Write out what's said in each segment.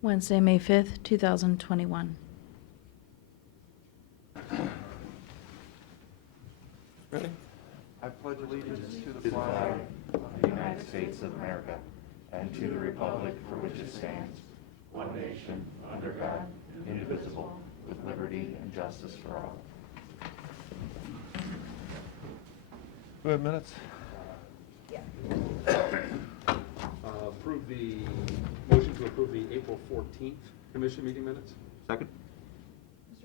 Wednesday, May 5th, 2021. Ready? I pledge allegiance to the flag of the United States of America and to the republic for which it stands, one nation, under God, indivisible, with liberty and justice for all. We have minutes? Motion to approve the April 14th commission meeting minutes? Second?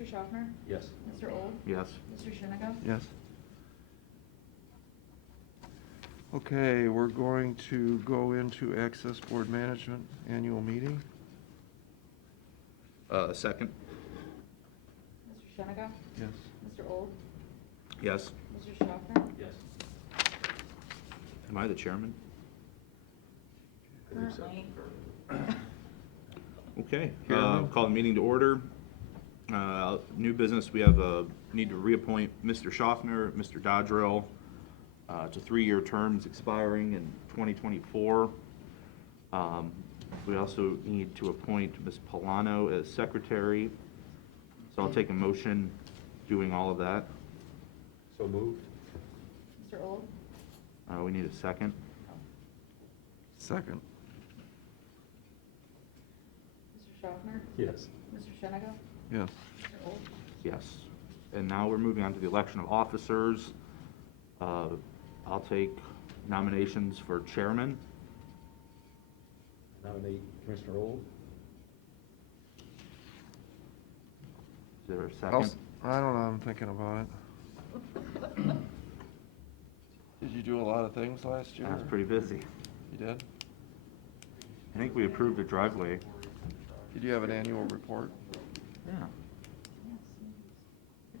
Mr. Schaffner? Yes. Mr. Old? Yes. Mr. Shinnick? Yes. Okay, we're going to go into Access Board Management Annual Meeting. Second. Mr. Shinnick? Yes. Mr. Old? Yes. Mr. Schaffner? Yes. Am I the chairman? Currently. Okay. Chairman. Call the meeting to order. New business, we have need to reappoint Mr. Schaffner, Mr. Dodrell, to 3-year terms expiring in 2024. We also need to appoint Ms. Polano as secretary. So I'll take a motion doing all of that. So moved? Mr. Old? We need a second. Second. Mr. Schaffner? Yes. Mr. Shinnick? Yes. Mr. Old? Yes. And now we're moving on to the election of officers. I'll take nominations for chairman. Nominate Commissioner Old? Is there a I'll second? I don't know, I'm thinking about it. Did you do a lot of things last year? I was pretty busy. You did? I think we approved a driveway. Did you have an annual report? Yeah.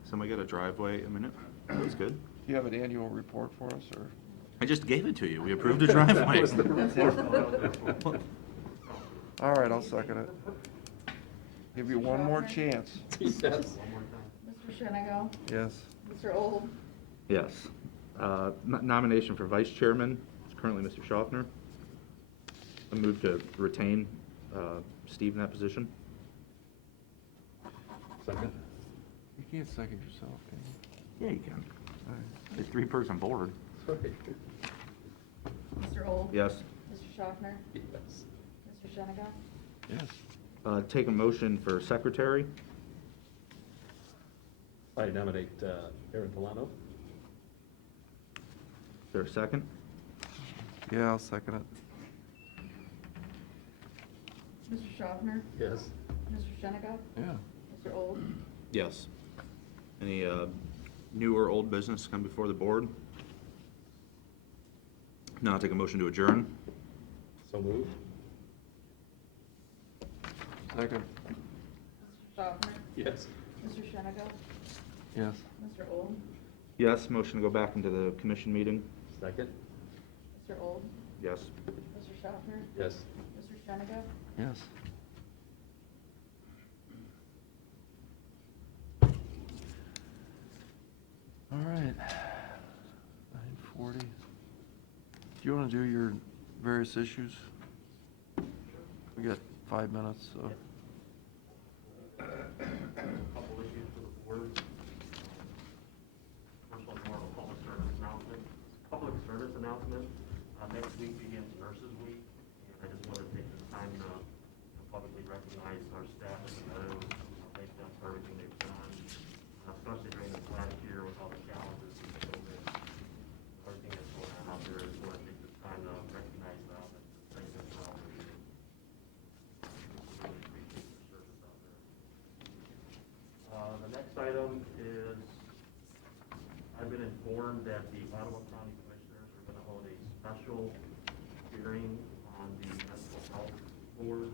Somebody got a driveway a minute. That was good. Do you have an annual report for us, or? I just gave it to you. We approved a driveway. All right, I'll second it. Give you one more chance. Yes. Mr. Shinnick? Yes. Mr. Old? Yes. Nomination for vice chairman is currently Mr. Schaffner. I move to retain Steve in that position. Second? You can't second yourself, can you? Yeah, you can. All right. It's a 3-person board. Sorry. Mr. Old? Yes. Mr. Schaffner? Yes. Mr. Shinnick? Yes. Take a motion for secretary. I nominate Aaron Polano? Is there a second? Yeah, I'll second it. Mr. Schaffner? Yes. Mr. Shinnick? Yeah. Mr. Old? Yes. Any new or old business come before the board? Now I'll take a motion to adjourn. So moved? Second. Mr. Schaffner? Yes. Mr. Shinnick? Yes. Mr. Old? Yes. Motion to go back into the commission meeting. Second? Mr. Old? Yes. Mr. Schaffner? Yes. Mr. Shinnick? Yes. All right. 9:40. Do you want to do your various issues? We got 5 minutes, so. Couple issues for the board. First one's more of a public service announcement. Public service announcement, next week begins Nurses Week, and I just want to take this time to publicly recognize our staff at the Meadows, thank them for everything they've done, especially during this last year with all the challenges with COVID, everything that's going on out there. I just want to take this time to recognize them and thank them for all their years. Really appreciate their service out there. The next item is, I've been informed that the Ottawa County Commissioners are going to hold a special hearing on the mental health board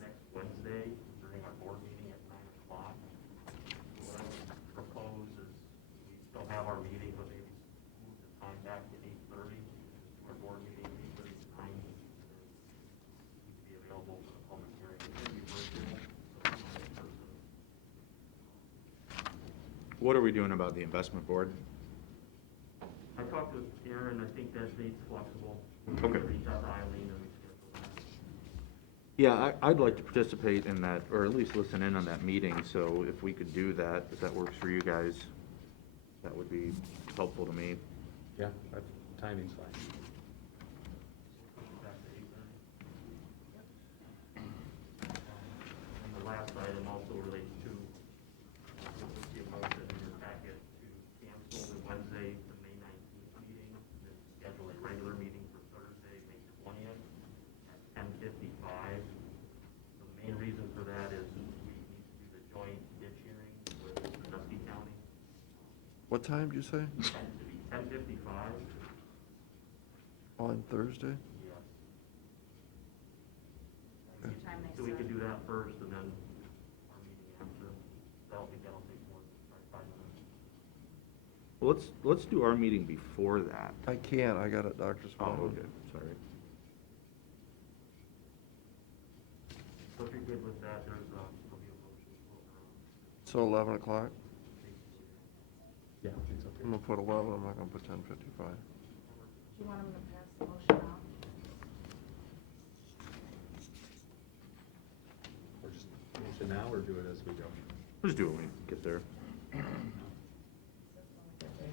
next Wednesday during our board meeting at 9 o'clock. What I would propose is we still have our meeting, but maybe move the time back to 8:30. Our board meeting, 8:30 to 9, and be available for the public hearing. It's going to be virtual, so it's not in person. What are we doing about the investment board? I talked to Aaron, I think that date's flexible. Okay. Reach out to Eileen and reschedule that. Yeah, I'd like to participate in that, or at least listen in on that meeting, so if we could do that, if that works for you guys, that would be helpful to me. Yeah, that timing's fine. Back to 8:30. And the last item also relates to, you'll see a motion in your packet to cancel the Wednesday, the May 19th meeting, and schedule a regular meeting for Thursday, May 20th at 10:55. The main reason for that is we need to do the joint ditch hearing with Sandusky County. What time did you say? 10:55. On Thursday? Yes. What's your time next So we time? could do that first and then our meeting after. That'll take more than 5 minutes. Well, let's do our meeting before that. I can't, I got a doctor's Oh, appointment. okay, sorry. So if you're good with that, there'll be a motion So for, 11 o'clock? Yeah, I think so. I'm gonna put 11, I'm not gonna put 10:55. Do you want him to pass the motion out? Or just motion now, or do it as we go? Let's do it when we get there.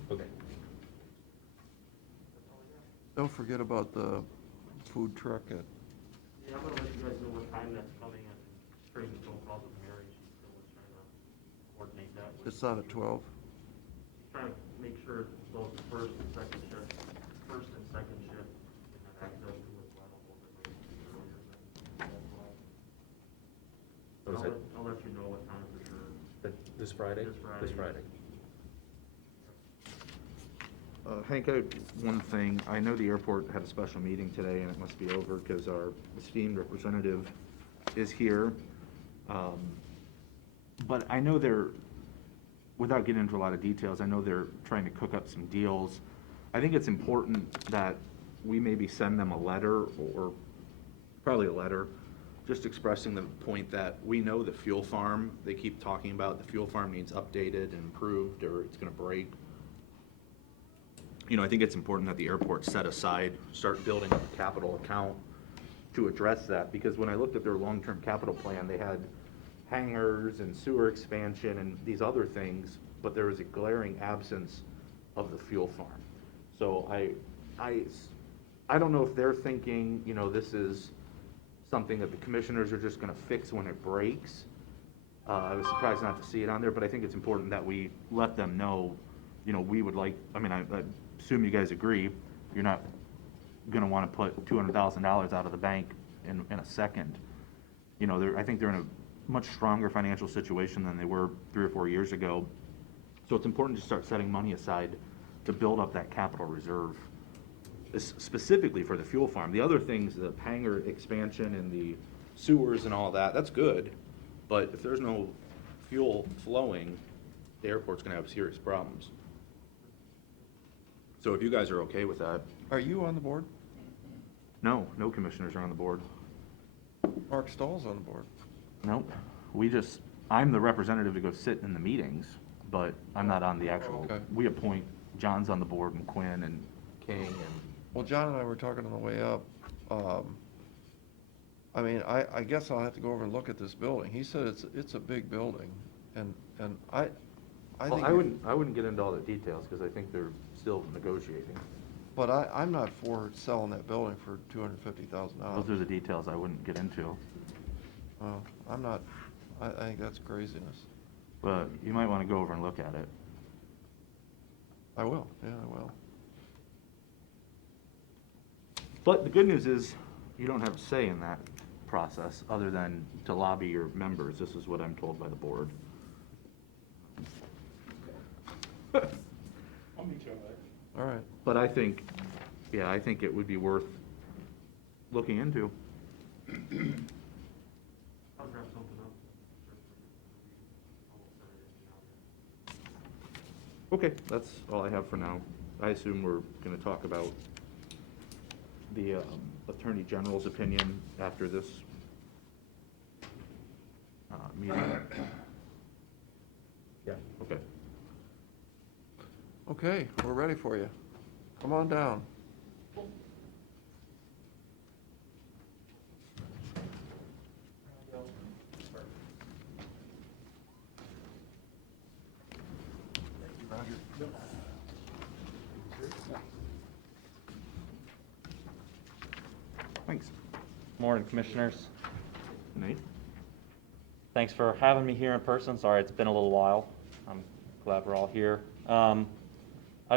Okay. Don't forget about the food truck at, Yeah, I'm gonna let you guys know what time that's coming and straight the phone calls with Mary. She's still trying to coordinate that with. it's not at 12? She's trying to make sure both the first and second shift can have access to it, so I don't know if it may be earlier than that's why. What is it? I'll let you know what time for sure. This Friday? This Friday. This Friday. Hank, I have one thing. I know the airport had a special meeting today, and it must be over because our esteemed representative is here. But I know they're, without getting into a lot of details, I know they're trying to cook up some deals. I think it's important that we maybe send them a letter, or probably a letter, just expressing the point that we know the fuel farm, they keep talking about the fuel farm needs updated and improved, or it's gonna break. You know, I think it's important that the airport set aside, start building up a capital account to address that, because when I looked at their long-term capital plan, they had hangars and sewer expansion and these other things, but there was a glaring absence of the fuel farm. So I don't know if they're thinking, you know, this is something that the commissioners are just gonna fix when it breaks. I was surprised not to see it on there, but I think it's important that we let them know, you know, we would like, I mean, I assume you guys agree, you're not gonna wanna put $200,000 out of the bank in a second. You know, I think they're in a much stronger financial situation than they were 3 or 4 years ago. So it's important to start setting money aside to build up that capital reserve, specifically for the fuel farm. The other things, the hangar expansion and the sewers and all that, that's good. But if there's no fuel flowing, the airport's gonna have serious problems. So if you guys are okay with that. Are you on the board? No commissioners are on the board. Mark Stahl's on the board. Nope. I'm the representative to go sit in the meetings, but I'm not on the actual. Okay. We appoint, John's on the board and Quinn and King and, Well, John and I were talking on the way up. I mean, I guess I'll have to go over and look at this building. He said it's a big building, and I well, think. I wouldn't get into all the details because I think they're still negotiating. But I'm not for selling that building for $250,000. Those are the details I wouldn't get into. I'm not, I think that's craziness. But you might want to go over and look at it. I will, yeah, I will. But the good news is, you don't have a say in that process, other than to lobby your members. This is what I'm told by the board. I'll meet you over there. All right. But I think it would be worth looking into. I'll grab something up. Okay, that's all I have for now. I assume we're gonna talk about the Attorney General's opinion after this meeting. Yeah. Okay. Okay, we're ready for you. Come on down. Morning, Commissioners. Nate? Thanks for having me here in person. Sorry, it's been a little while. I'm glad we're all here. I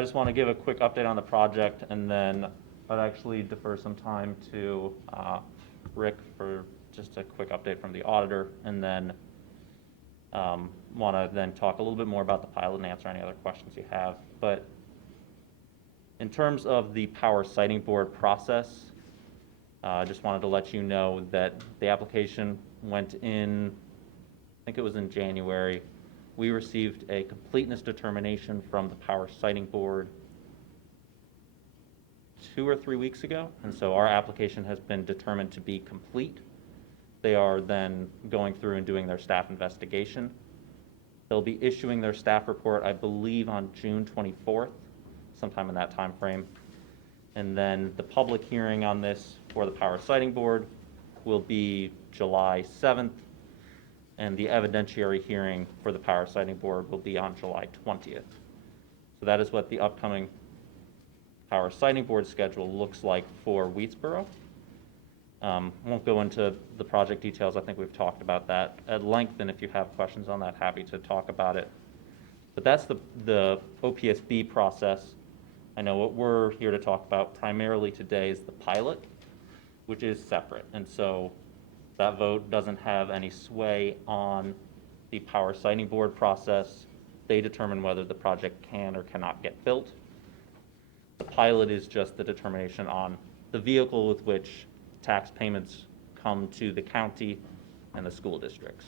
just want to give a quick update on the project, and then I'd actually defer some time to Rick for just a quick update from the auditor, and then want to then talk a little bit more about the pilot and answer any other questions you have. But in terms of the Power Sighting Board process, I just wanted to let you know that the application went in, I think it was in January. We received a completeness determination from the Power Sighting Board 2 or 3 weeks ago, and so our application has been determined to be complete. They are then going through and doing their staff investigation. They'll be issuing their staff report, I believe, on June 24th, sometime in that time frame. And then the public hearing on this for the Power Sighting Board will be July 7th, and the evidentiary hearing for the Power Sighting Board will be on July 20th. So that is what the upcoming Power Sighting Board schedule looks like for Wheatsboro. Won't go into the project details. I think we've talked about that at length, and if you have questions on that, happy to talk about it. But that's the OPSB process. I know what we're here to talk about primarily today is the pilot, which is separate. And so that vote doesn't have any sway on the Power Sighting Board process. They determine whether the project can or cannot get built. The pilot is just the determination on the vehicle with which tax payments come to the county and the school districts.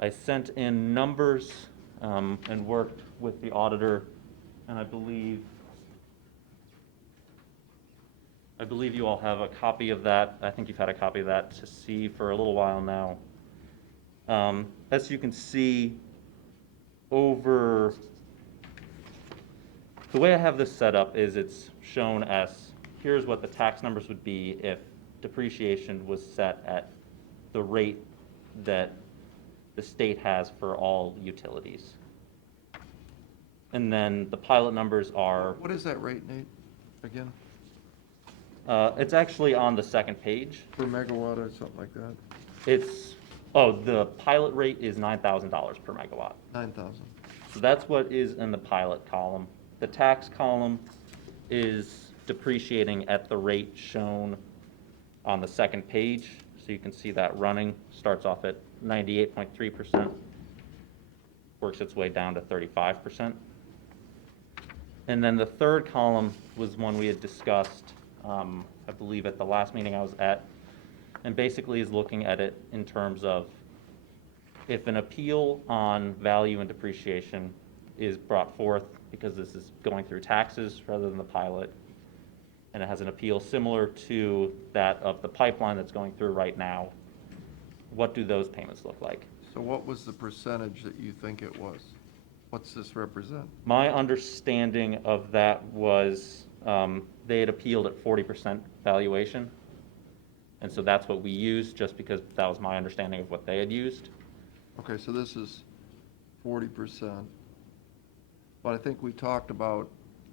I sent in numbers and worked with the auditor, and I believe you all have a copy of that. I think you've had a copy of that to see for a little while now. As you can see, over the way I have this set up is it's shown as here's what the tax numbers would be if depreciation was set at the rate that the state has for all utilities. And then the pilot numbers are, What is that rate, Nate, again? it's actually on the second page. Per megawatt or something like that? The pilot rate is $9,000 per megawatt. 9,000. So that's what is in the pilot column. The tax column is depreciating at the rate shown on the second page. So you can see that running, starts off at 98.3%, works its way down to 35%. And then the third column was one we had discussed, I believe at the last meeting I was at, and basically is looking at it in terms of if an appeal on value and depreciation is brought forth, because this is going through taxes rather than the pilot, and it has an appeal similar to that of the pipeline that's going through right now, what do those payments look like? So what was the percentage that you think it was? What's this represent? My understanding of that was they had appealed at 40% valuation. And so that's what we used, just because that was my understanding of what they had used. Okay, so this is 40%. But I think we talked about,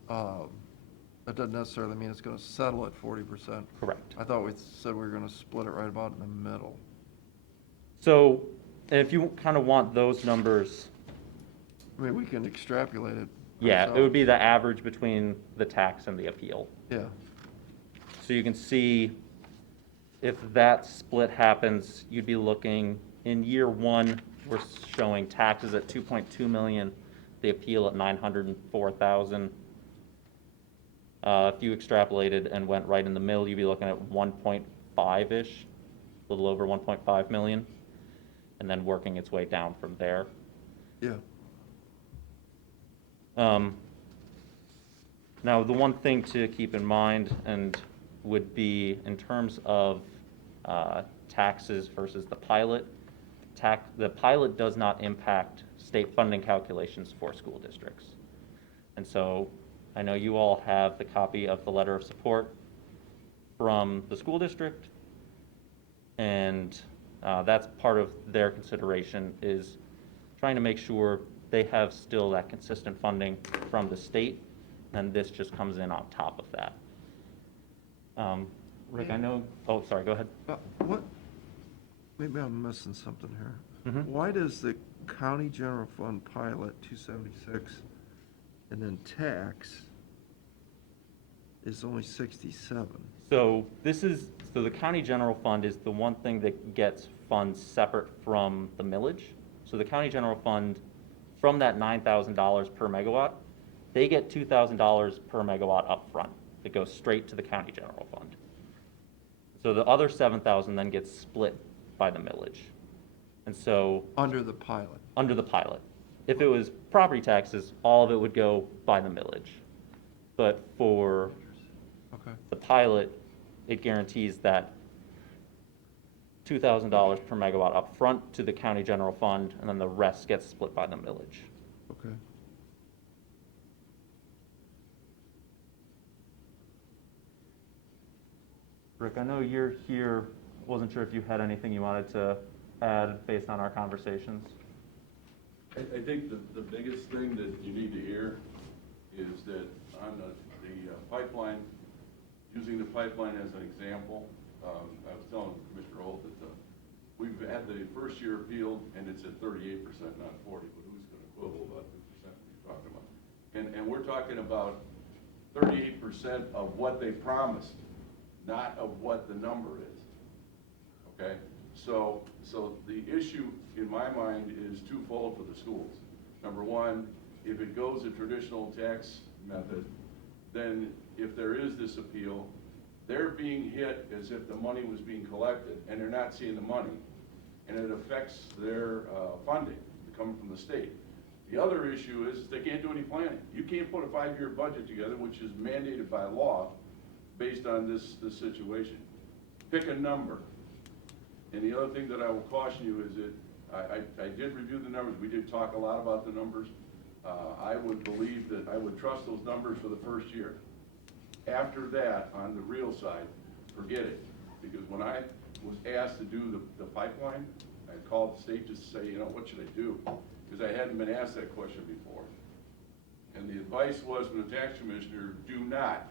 that doesn't necessarily mean it's gonna settle at 40%. Correct. I thought we said we were gonna split it right about in the middle. So if you kind of want those numbers, I mean, we can extrapolate it. yeah, it would be ourselves. the average between the tax and the appeal. Yeah, So you can see if that split happens, you'd be looking in year one, we're showing taxes at 2.2 million, the appeal at 904,000. If you extrapolated and went right in the middle, you'd be looking at 1.5-ish, a little over 1.5 million, and then working its way down from there. yeah. Now, the one thing to keep in mind and would be in terms of taxes versus the pilot, the pilot does not impact state funding calculations for school districts. And so I know you all have the copy of the letter of support from the school district, and that's part of their consideration, is trying to make sure they have still that consistent funding from the state, and this just comes in on top of that. Rick, I know, oh, sorry, go ahead. What, maybe I'm missing something here. Mhm. Why does the county general fund pilot 276 and then tax is only 67? So so the county general fund is the one thing that gets funds separate from the millage. So the county general fund, from that $9,000 per megawatt, they get $2,000 per megawatt upfront. It goes straight to the county general fund. So the other 7,000 then gets split by the millage. And so Under the pilot? under the pilot. If it was property taxes, all of it would go by the millage. But for Okay. the pilot, it guarantees that $2,000 per megawatt upfront to the county general fund, and then the rest gets split by the millage. Okay. Rick, I know you're here, wasn't sure if you had anything you wanted to add based on our conversations? I think the biggest thing that you need to hear is that on the pipeline, using the pipeline as an example, I was telling Commissioner Holt that we've had the first year appealed and it's at 38%, not 40, but who's going to quibble about the percent we're talking about? And we're talking about 38% of what they promised, not of what the number is, okay? So the issue in my mind is twofold for the schools. Number one, if it goes a traditional tax method, then if there is this appeal, they're being hit as if the money was being collected and they're not seeing the money. And it affects their funding coming from the state. The other issue is they can't do any planning. You can't put a 5-year budget together, which is mandated by law based on this situation. Pick a number. And the other thing that I will caution you is that I did review the numbers. We did talk a lot about the numbers. I would believe that I would trust those numbers for the first year. After that, on the real side, forget it. Because when I was asked to do the pipeline, I called the state just to say, you know, what should I do? Because I hadn't been asked that question before. And the advice was from the tax commissioner, do not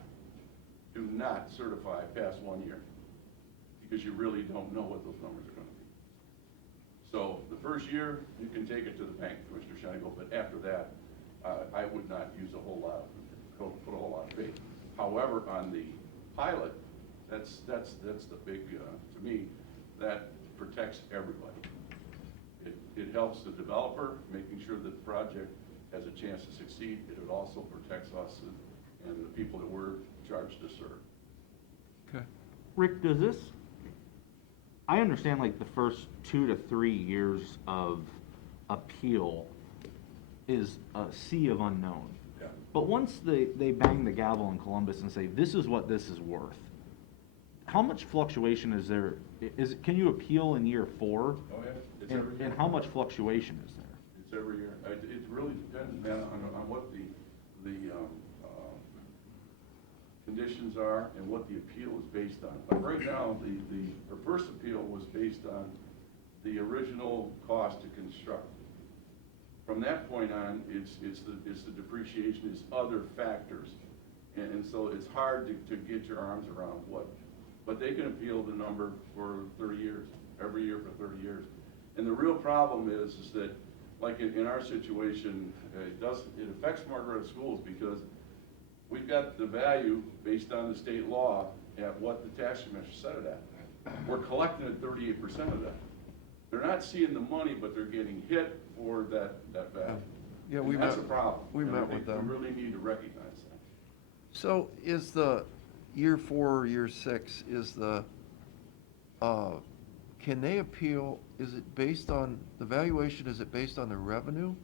certify past 1 year. Because you really don't know what those numbers are going to be. So the first year, you can take it to the bank, Commissioner Schenigal, but after that, I would not use a whole lot, put a whole lot of faith. However, on the pilot, that's the big, to me, that protects everybody. It helps the developer, making sure that the project has a chance to succeed. It also protects us and the people that we're charged to serve. Okay. Rick, does this, I understand like the first 2 to 3 years of appeal is a sea of unknown. Yeah. But once they bang the gavel in Columbus and say, this is what this is worth, how much fluctuation is there? Can you appeal in year 4? Oh, yeah. It's every year. And how much fluctuation is there? It's every year. It really depends, man, on what the conditions are and what the appeal is based on. Like right now, the first appeal was based on the original cost to construct. From that point on, it's the depreciation, it's other factors. And so it's hard to get your arms around but they can appeal the number for 30 years, every year for 30 years. And the real problem is that, like in our situation, it affects Margaret schools because we've got the value based on the state law at what the tax commissioner set it at. We're collecting at 38% of that. They're not seeing the money, but they're getting hit for that value. Yeah, And we that's met- a problem. we And met I think with them. We really need to recognize that. So is the year 4 or year 6, is can they appeal, is it based on, the valuation, is it based on the revenue?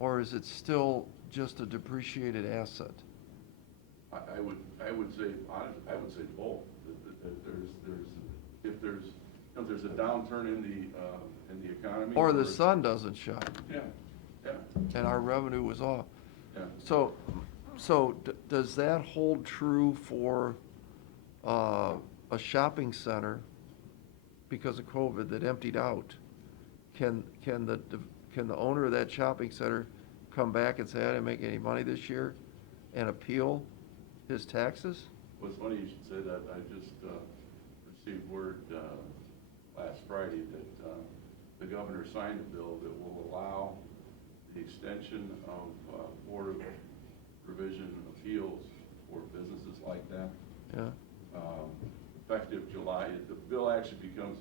Or is it still just a depreciated asset? I would say, honestly, I would say both. If there's a downturn in the economy. Or the sun doesn't shine Yeah, yeah, and our revenue was off? yeah. So does that hold true for a shopping center because of COVID that emptied out? Can the owner of that shopping center come back and say, I didn't make any money this year, and appeal his taxes? What's funny you should say that. I just received word last Friday that the governor signed a bill that will allow the extension of Board of Revision appeals for businesses like that. Yeah, Effective July. The bill actually becomes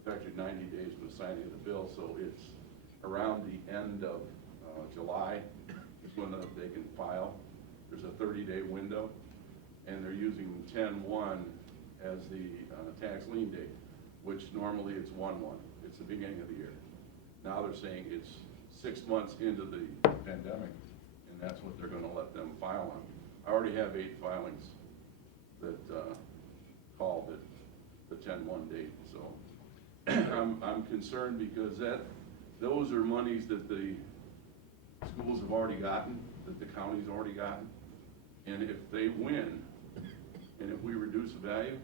effective 90 days from the signing of the bill, so it's around the end of July is when they can file. There's a 30-day window, and they're using 10/1 as the tax lien date, which normally it's 1/1. It's the beginning of the year. Now they're saying it's 6 months into the pandemic, and that's what they're going to let them file on. I already have 8 filings that called it the 10/1 date, so I'm concerned because those are monies that the schools have already gotten, that the county's already gotten, and if they win, and if we reduce the value,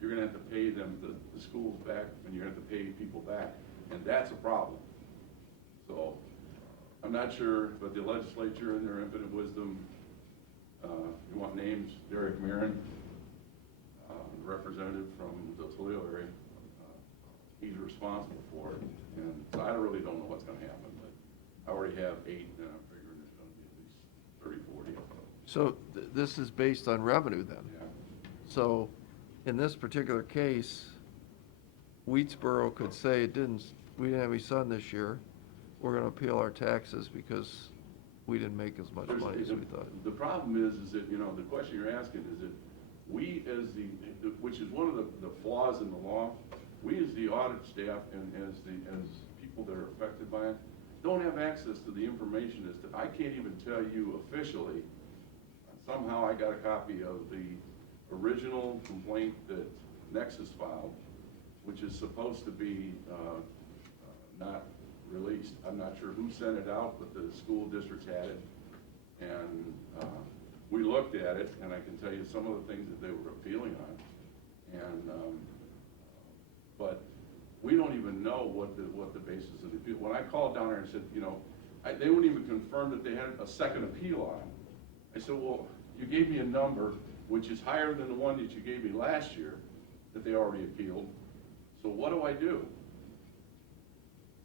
you're gonna have to pay them, the schools back, and you're gonna have to pay people back, and that's a problem. So, I'm not sure, but the legislature in their infinite wisdom, you want names, Derek Marin, representative from the Toledo area, he's responsible for it, and so I really don't know what's gonna happen, but I already have 8, and I'm figuring there's gonna be at least 30, 40. so this is based on revenue then? Yeah. So, in this particular case, Wheatsboro could say we didn't have any sun this year, we're gonna appeal our taxes because we didn't make as much money as we thought. The problem is that, you know, the question you're asking is that we as which is one of the flaws in the law, we as the audit staff and as people that are affected by it, don't have access to the information as to, I can't even tell you officially, somehow I got a copy of the original complaint that Nexus filed, which is supposed to be not released. I'm not sure who sent it out, but the school districts had it. And we looked at it, and I can tell you some of the things that they were appealing on. And but we don't even know what the basis of the appeal. When I called down there and said, you know, they wouldn't even confirm that they had a second appeal on it. I said, well, you gave me a number which is higher than the one that you gave me last year that they already appealed. So what do I do?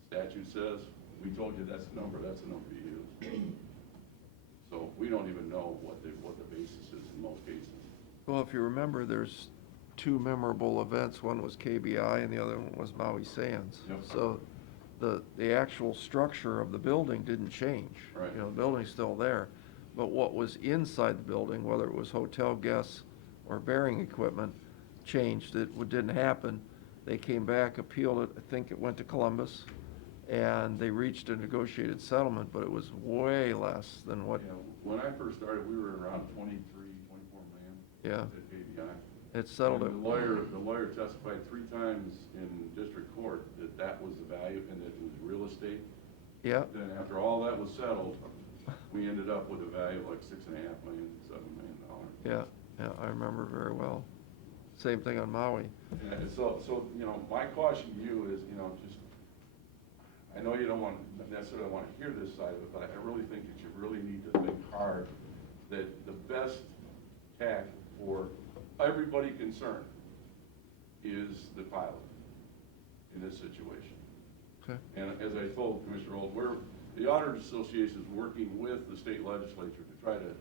Statute says, we told you that's the number you use. So we don't even know what the basis is in most cases. Well, if you remember, there's 2 memorable events. One was KBI and the other one was Maui Sands. Yep. So the actual structure of the building didn't change. Right. You know, the building's still there. But what was inside the building, whether it was hotel guests or bearing equipment, changed. It didn't happen. They came back, appealed it. I think it went to Columbus, and they reached a negotiated settlement, but it was way less than what. Yeah, when I first started, we were around 23, 24 million. Yeah. At KBI. It settled it. And the lawyer testified 3 times in district court that was the value and that it was real estate. Yeah. Then after all that was settled, we ended up with a value of like $6.5 million, $7 million. Yeah, I remember very well. Same thing on Maui. And so, you know, my caution to you is, you know, just, I know you don't necessarily want to hear this side of it, but I really think that you really need to think hard that the best tack for everybody concerned is the pilot in this situation. Okay. And as I told Commissioner Old, the Auditors Association is working with the state legislature to try to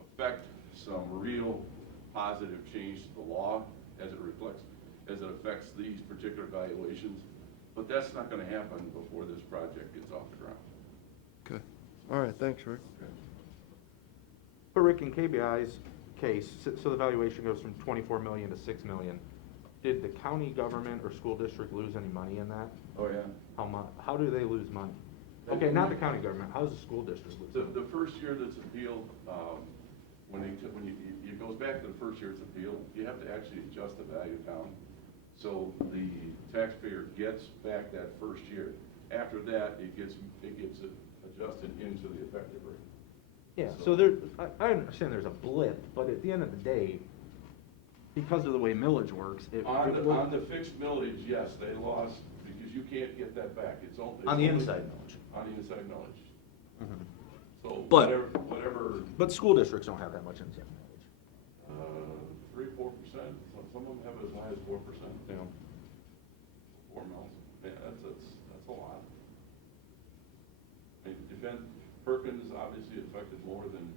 affect some real positive change to the law as it affects these particular valuations. But that's not going to happen before this project gets off the ground. Okay. All right, thanks, Rick. Okay. But Rick, in KBI's case, so the valuation goes from 24 million to 6 million. Did the county government or school district lose any money in that? Oh, yeah. How much? How do they lose money? Okay, not the county government. How does the school district lose money? The first year that's appealed, it goes back to the first year it's appealed, you have to actually adjust the value down. So the taxpayer gets back that first year. After that, it gets adjusted into the effective rate. Yeah, so there, I understand there's a blip, but at the end of the day, because of the way millage works, On the fixed millage, yes, they lost, because you can't get that back. It's only. on the inside millage. On the inside millage. Mhm. So But- whatever, But school districts don't have that much inside millage. 3/4 3%, some of them have as high as 4%. Yeah. 4 mils, yeah, that's a lot. I mean, Perkins obviously affected more than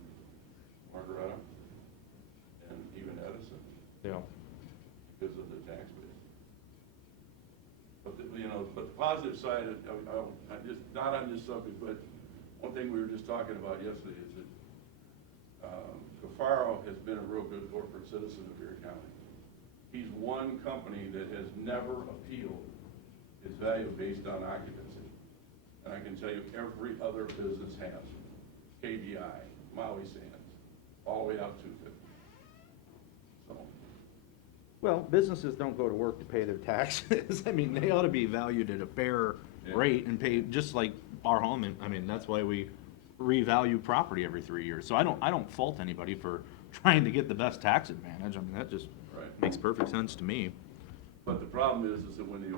Margaretta and even Edison Yeah. because of the tax base. But but the positive side, I just, not on this subject, but one thing we were just talking about yesterday is that Cafaro has been a real good corporate citizen of Erie County. He's one company that has never appealed his value based on occupancy. And I can tell you every other business has. KBI, Maui Sands, all the way up to 50. So, Well, businesses don't go to work to pay their taxes. I mean, they ought to be valued at a fair Yeah. rate and paid, just like our home. And I mean, that's why we revalue property every 3 years. So I don't fault anybody for trying to get the best tax advantage. I mean, that just right. makes perfect sense to me. But the problem is that when you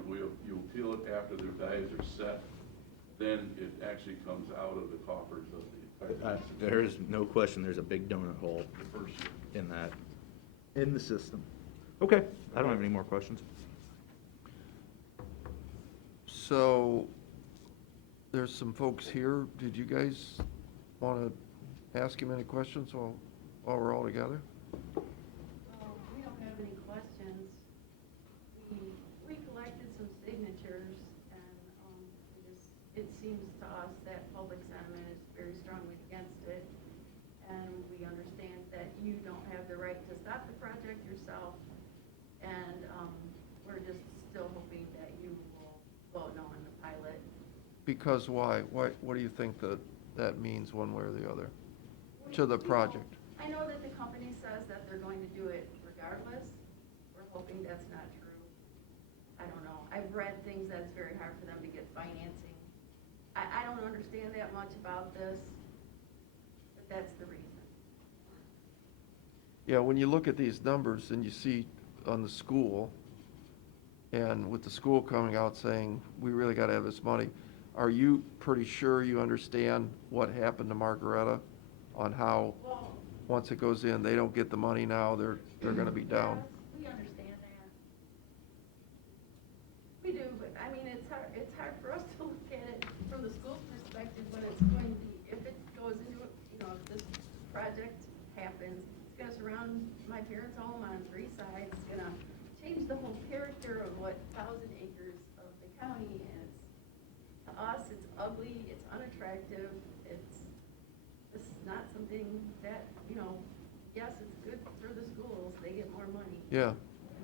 appeal it after their values are set, then it actually comes out of the coffers of the. There's no question, there's a big donut hole The first year. in that, in the system. Okay, I don't have any more questions. So, there's some folks here. Did you guys want to ask him any questions while we're all together? We don't have any questions. We collected some signatures, and it seems to us that public sentiment is very strongly against it. And we understand that you don't have the right to stop the project yourself. And we're just still hoping that you will vote no on the pilot. Because why? What do you think that means one way or the other to the project? I know that the company says that they're going to do it regardless. We're hoping that's not true. I don't know. I've read things that it's very hard for them to get financing. I don't understand that much about this, but that's the reason. Yeah, when you look at these numbers and you see on the school, and with the school coming out saying, we really got to have this money, are you pretty sure you understand what happened to Margaretta on how, Well, once it goes in, they don't get the money now, they're going to be down? yes, we understand that. We do, but I mean, it's hard for us to look at it from the school's perspective when it's going to be, if it goes into, if this project happens, it's gonna surround my parents' home on 3 sides, it's gonna change the whole character of what 1,000 acres of the county is. To us, it's ugly, it's unattractive, this is not something that, yes, it's good for the schools, they get more money. Yeah,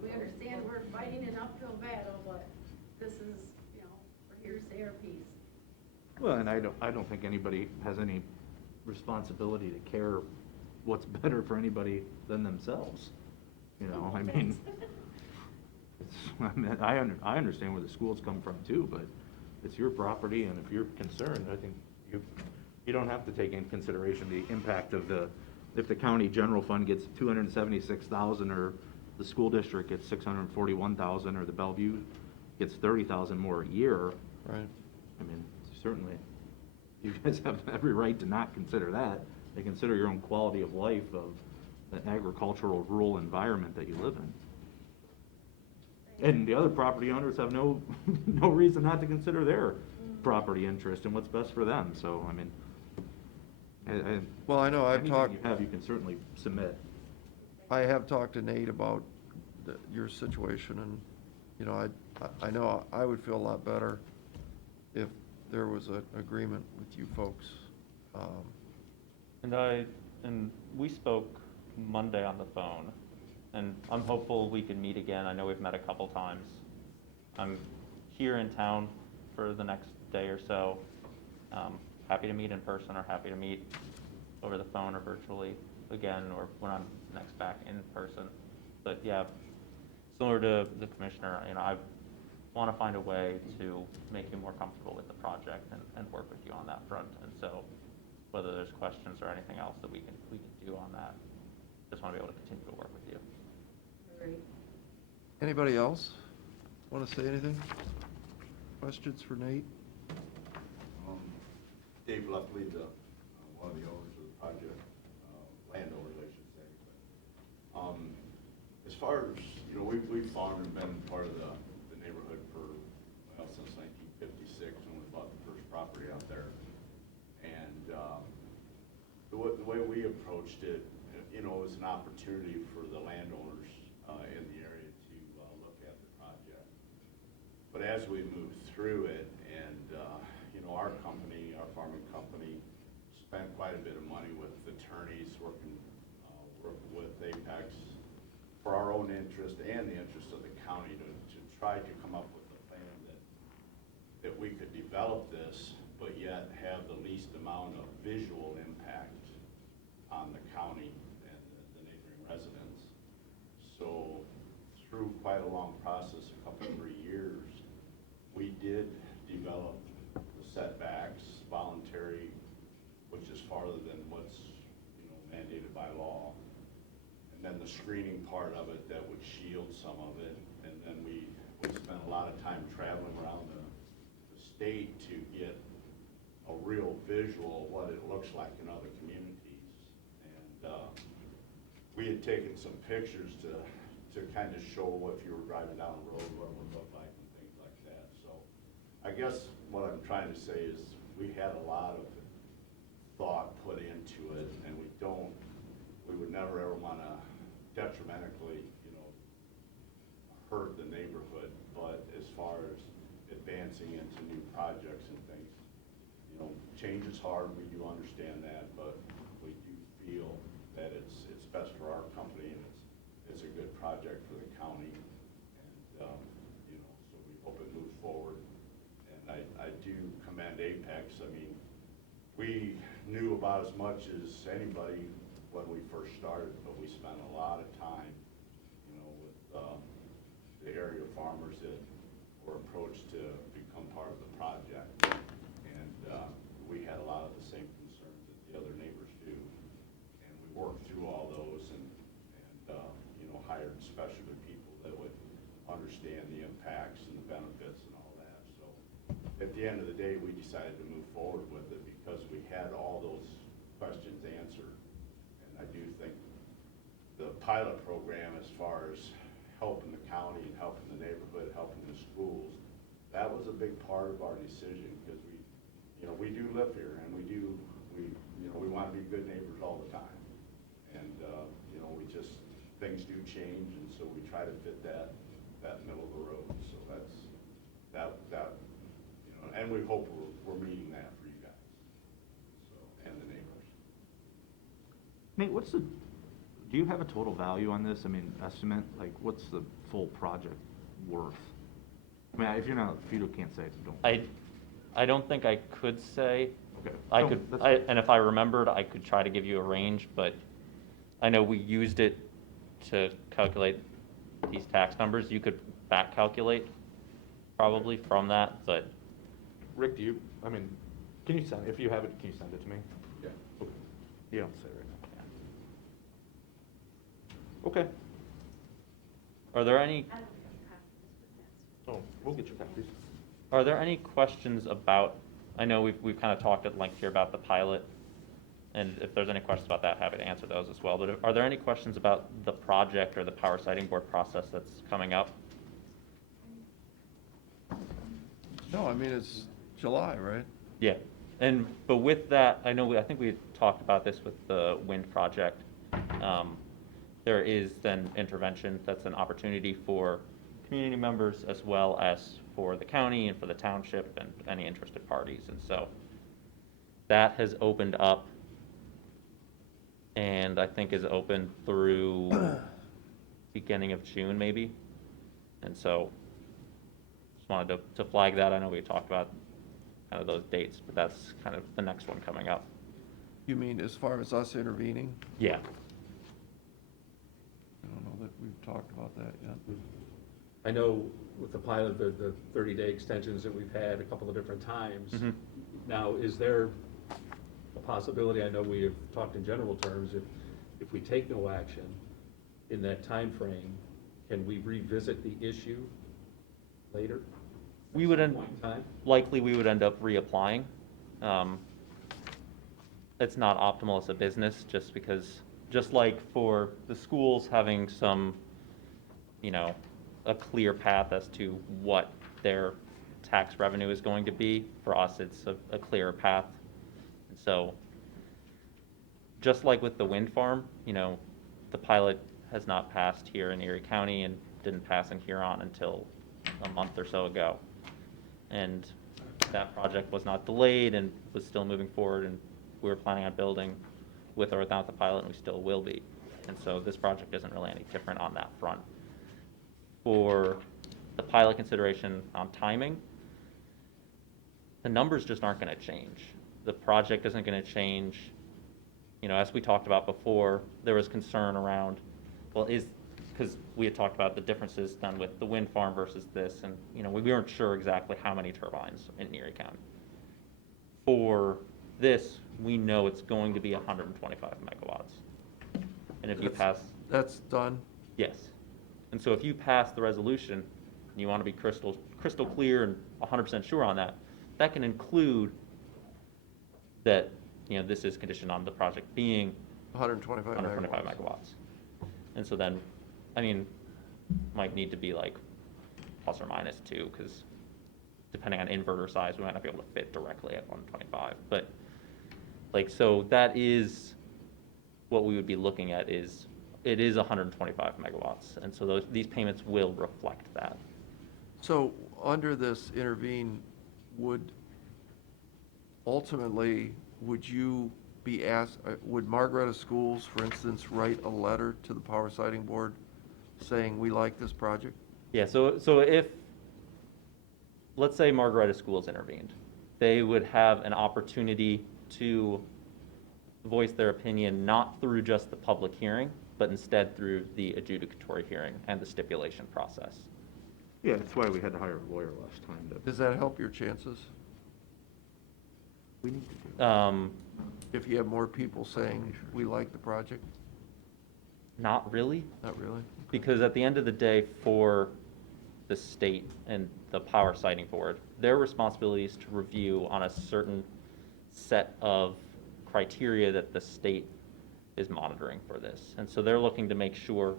We understand we're fighting an uphill battle, but this is, we're here to say our piece. Well, and I don't think anybody has any responsibility to care what's better for anybody than themselves. I mean, I understand where the schools come from too, but it's your property, and if you're concerned, I think you don't have to take into consideration the impact of if the county general fund gets $276,000, or the school district gets $641,000, or the Bellevue gets $30,000 more a year. right. I mean, certainly, you guys have every right to not consider that. They consider your own quality of life of the agricultural rural environment that you live in. And the other property owners have no reason not to consider their property interest and what's best for them. So, I mean, Well, I know I've anything talked, you can certainly submit. I have talked to Nate about your situation, and, I know I would feel a lot better if there was an agreement with you folks. And we spoke Monday on the phone, and I'm hopeful we can meet again. I know we've met a couple times. I'm here in town for the next day or so. Happy to meet in person, or happy to meet over the phone or virtually again, or when I'm next back in person. But yeah, similar to the commissioner, I want to find a way to make you more comfortable with the project and work with you on that front. And so, whether there's questions or anything else that we can do on that, just want to be able to continue to work with you. Great. Anybody else want to say anything? Questions for Nate? Dave Lutley, one of the owners of the project, landowners, I should say. As far as, we farmed and been part of the neighborhood for, well, since 1956 when we bought the first property out there. And the way we approached it, was an opportunity for the landowners in the area to look at the project. But as we moved through it, and our company, our farming company, spent quite a bit of money with attorneys working with Apex for our own interest and the interest of the county to try to come up with a plan that we could develop this, but yet have the least amount of visual impact on the county and the neighboring residents. So through quite a long process, a couple, 3 years, we did develop the setbacks, voluntary, which is farther than what's mandated by law. And then the screening part of it that would shield some of it. And then we spent a lot of time traveling around the state to get a real visual of what it looks like in other communities. And we had taken some pictures to kind of show if you were driving down the road what it would look like and things like that. So I guess what I'm trying to say is we had a lot of thought put into it, and we would never ever want to detrimentally, hurt the neighborhood. But as far as advancing into new projects and things, change is hard. We do understand that, but we do feel that it's best for our company, and it's a good project for the county. And so we hope it moves forward. And I do commend Apex. I mean, we knew about as much as anybody when we first started, but we spent a lot of time, with the area farmers that were approached to become part of the project. And we had a lot of the same concerns that the other neighbors do. And we worked through all those and hired specialty people that would understand the impacts and the benefits and all that. So at the end of the day, we decided to move forward with it because we had all those questions answered. And I do think the pilot program, as far as helping the county and helping the neighborhood, helping the schools, that was a big part of our decision because we do live here and we want to be good neighbors all the time. And things do change, and so we try to fit that middle of the road. So that's that and we hope we're meeting that for you guys, and the neighbors. Nate, do you have a total value on this? I mean, estimate, like what's the full project worth? I mean, if you can't say it, don't. I don't think I could say. Okay. I No, could, that's fine. and if I remembered, I could try to give you a range, but I know we used it to calculate these tax numbers. You could back calculate probably from that, but Rick, can you send, if you have it, can you send it to me? Yeah. Okay. You don't say right now. Okay. are there any, I don't have a copy of this, but that's. Oh, we'll get your copies. are there any questions about, I know we've kind of talked at length here about the pilot, and if there's any questions about that, happy to answer those as well. But are there any questions about the project or the power siting board process that's coming up? No, I mean, it's July, right? Yeah, but with that, I think we had talked about this with the wind project. There is then intervention, that's an opportunity for community members as well as for the county and for the township and any interested parties. And so that has opened up and I think is open through beginning of June maybe. And so just wanted to flag that. I know we talked about kind of those dates, but that's kind of the next one coming up. You mean as far as us intervening? Yeah. I don't know that we've talked about that yet. I know with the pilot, the 30-day extensions that we've had a couple of different times. Mhm. Now, is there a possibility, I know we have talked in general terms, if we take no action in that time frame, can we revisit the issue later? We would At some point in time? likely we would end up reapplying. It's not optimal as a business just because, just like for the schools having some you know, a clear path as to what their tax revenue is going to be. For us, it's a clearer path. And so, just like with the wind farm, you know, the pilot has not passed here in Erie County and didn't pass in Huron until a month or so ago. And that project was not delayed and was still moving forward, and we were planning on building with or without the pilot, and we still will be. And so this project isn't really any different on that front. For the pilot consideration on timing, the numbers just aren't going to change. The project isn't going to change. You know, as we talked about before, there was concern around, well, because we had talked about the differences done with the wind farm versus this, and, you know, we weren't sure exactly how many turbines in Erie County. For this, we know it's going to be 125 megawatts. And if you pass, That's done? yes. And so if you pass the resolution, and you want to be crystal clear and 100% sure on that, that can include that, you know, this is conditioned on the project being 125 125 megawatts. megawatts. And so then, I mean, might need to be like plus or minus 2, because depending on inverter size, we might not be able to fit directly at 125. But like, so that is what we would be looking at, is it is 125 megawatts. And so these payments will reflect that. So under this intervene, ultimately, would you be asked, would Margaretta Schools, for instance, write a letter to the Power Siting Board saying, we like this project? Yeah, so if, let's say Margaretta Schools intervened, they would have an opportunity to voice their opinion, not through just the public hearing, but instead through the adjudicatory hearing and the stipulation process. Yeah, that's why we had to hire a lawyer last time. Does that help your chances? We need to do. If you have more people saying, we like the project? Not really, Not really? because at the end of the day, for the state and the Power Siting Board, their responsibility is to review on a certain set of criteria that the state is monitoring for this. And so they're looking to make sure,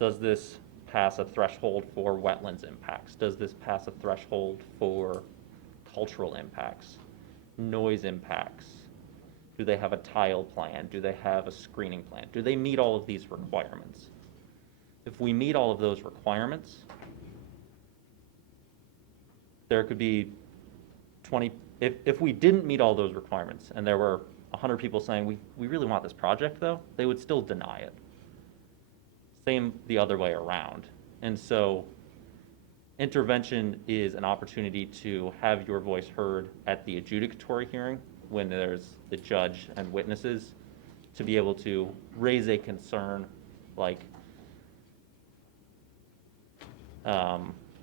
does this pass a threshold for wetlands impacts? Does this pass a threshold for cultural impacts, noise impacts? Do they have a tile plan? Do they have a screening plan? Do they meet all of these requirements? If we meet all of those requirements, there could be 20, if we didn't meet all those requirements and there were 100 people saying, we really want this project though, they would still deny it. Same the other way around. And so intervention is an opportunity to have your voice heard at the adjudicatory hearing when there's the judge and witnesses, to be able to raise a concern like,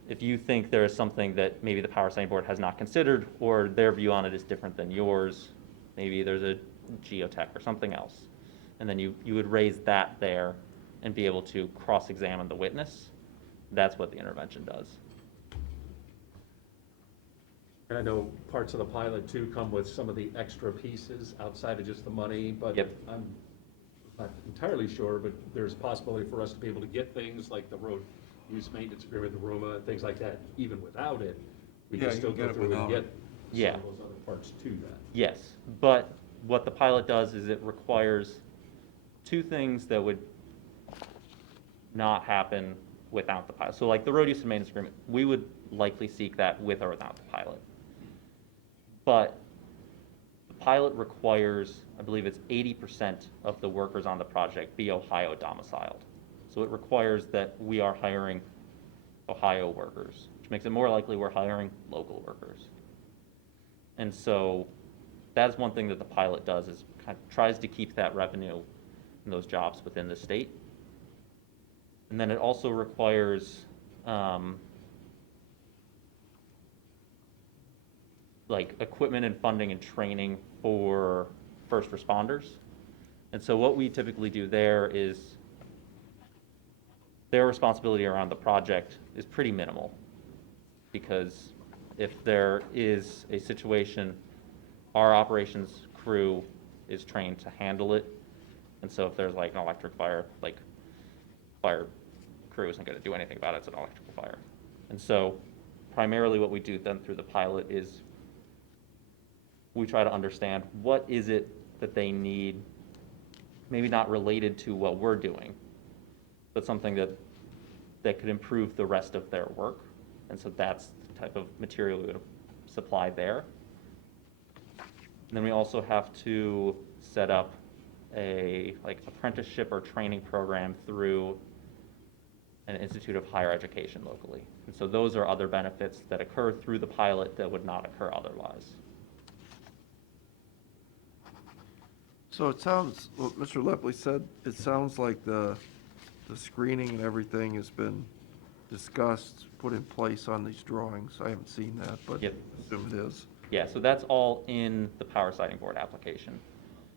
if you think there is something that maybe the Power Siting Board has not considered, or their view on it is different than yours, maybe there's a geotech or something else, and then you would raise that there and be able to cross-examine the witness. That's what the intervention does. And I know parts of the pilot too come with some of the extra pieces outside of just the money, but Yep. I'm not entirely sure, but there's a possibility for us to be able to get things like the road use maintenance agreement, the RUMA, and things like that, even without it. We Yeah, can you still can go get it through and without get it. Yeah. some of those other parts to that. Yes, but what the pilot does is it requires two things that would not happen without the pilot. So like the road use and maintenance agreement, we would likely seek that with or without the pilot. But the pilot requires, I believe it's 80% of the workers on the project be Ohio domiciled. So it requires that we are hiring Ohio workers, which makes it more likely we're hiring local workers. And so that's one thing that the pilot does, is kind of tries to keep that revenue and those jobs within the state. And then it also requires like equipment and funding and training for first responders. And so what we typically do there is their responsibility around the project is pretty minimal, because if there is a situation, our operations crew is trained to handle it. And so if there's like an electric fire, like fire crew isn't gonna do anything about it, it's an electrical fire. And so primarily what we do then through the pilot is we try to understand what is it that they need, maybe not related to what we're doing, but something that could improve the rest of their work. And so that's the type of material we would supply there. And then we also have to set up a apprenticeship or training program through an institute of higher education locally. And so those are other benefits that occur through the pilot that would not occur otherwise. So it sounds, what Mr. Lepley said, it sounds like the screening and everything has been discussed, put in place on these drawings. I haven't seen that, but Yep. assume it is. Yeah, so that's all in the power sighting board application.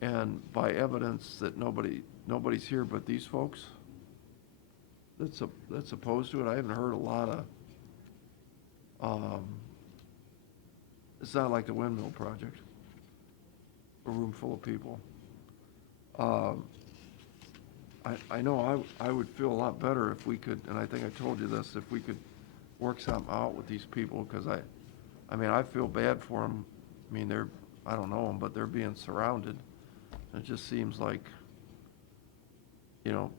And by evidence that nobody's here but these folks that's opposed to it, I haven't heard a lot of, it's not like the windmill project, a room full of people. I know I would feel a lot better if we could, and I think I told you this, if we could work something out with these people, because I mean, I feel bad for them. I mean, I don't know them, but they're being surrounded. It just seems like,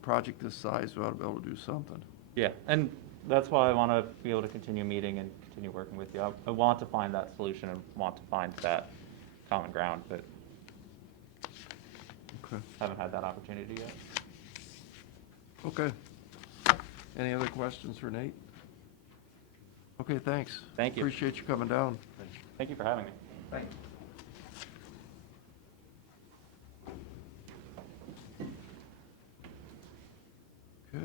project this size, we ought to be able to do something. Yeah, and that's why I want to be able to continue meeting and continue working with you. I want to find that solution and want to find that common ground, but Okay. haven't had that opportunity yet. Okay. Any other questions for Nate? Okay, thanks. Thank you. Appreciate you coming down. Thank you for having me. Thanks. Okay,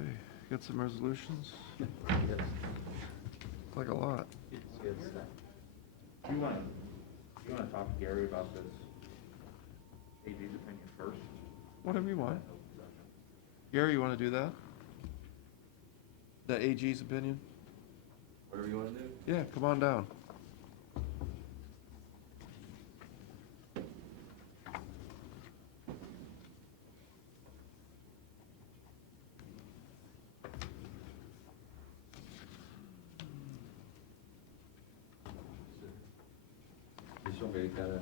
got some resolutions? Yes. Like a lot. Do you want to talk to Gary about this AG's opinion first? Whatever you want. Gary, you want to do that? The AG's opinion? Whatever you want to do. Yeah, come on down. Just want me to kind of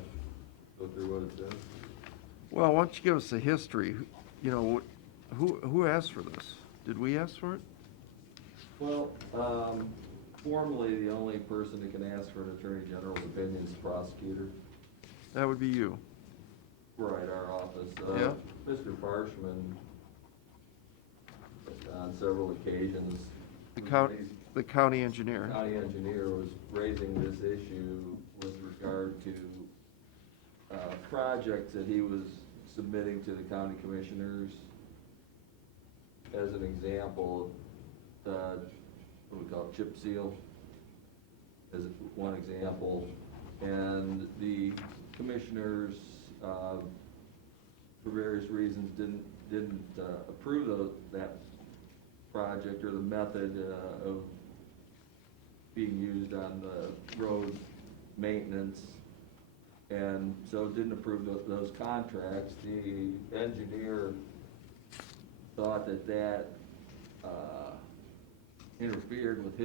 go through what it says. Well, why don't you give us a history? Who asked for this? Did we ask for it? Well, formally, the only person that can ask for an attorney general's opinion is the prosecutor. That would be you. Right, our office. Yeah. Mr. Parchman, on several occasions. The county engineer. County engineer was raising this issue with regard to projects that he was submitting to the county commissioners. As an example, what we call chip seal is one example. And the commissioners, for various reasons, didn't approve that project or the method of being used on the road maintenance, and so didn't approve those contracts. The engineer thought that interfered with